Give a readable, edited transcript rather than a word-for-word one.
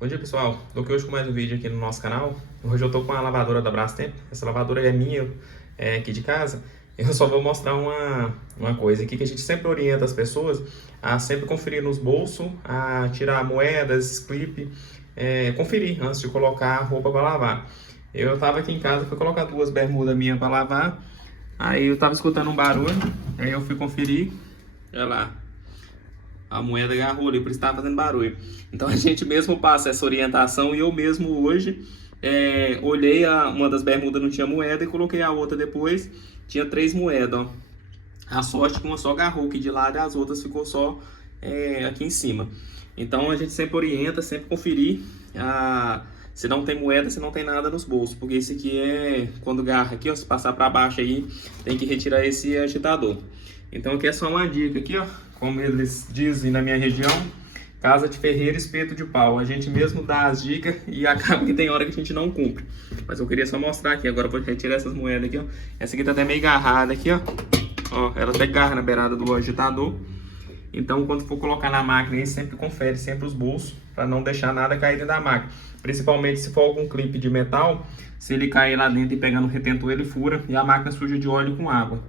Bom dia, pessoal. Tô aqui hoje com mais um vídeo aqui no nosso canal. Hoje eu tô com a lavadora da Brastemp. Essa lavadora é minha, aqui de casa. Eu só vou mostrar uma coisa aqui que a gente sempre orienta as pessoas a sempre conferir nos bolsos, a tirar moedas, clipe, conferir antes de colocar a roupa para lavar. Eu tava aqui em casa, fui colocar duas bermudas minhas para lavar. Aí eu tava escutando um barulho, aí eu fui conferir. Olha lá. A moeda agarrou ali, por isso estava fazendo barulho. Então a gente mesmo passa essa orientação e eu mesmo hoje olhei uma das bermudas não tinha moeda e coloquei a outra depois, tinha 3 moedas, ó. A sorte que uma só agarrou aqui de lado e as outras ficou só aqui em cima. Então a gente sempre orienta, sempre conferir se não tem moeda, se não tem nada nos bolsos, porque esse aqui quando agarra aqui, ó, se passar para baixo aí, tem que retirar esse agitador. Então aqui é só uma dica aqui, ó, como eles dizem na minha região, casa de ferreiro, espeto de pau. A gente mesmo dá as dicas e acaba que tem hora que a gente não cumpre. Mas eu queria só mostrar aqui, agora eu vou retirar essas moedas aqui, ó. Essa aqui tá até meio agarrada aqui, ó. Ó, ela até agarra na beirada do agitador. Então quando for colocar na máquina aí, sempre confere sempre os bolsos, para não deixar nada cair dentro da máquina. Principalmente se for algum clipe de metal, se ele cair lá dentro e pegar no retentor, ele fura e a máquina suja de óleo com água.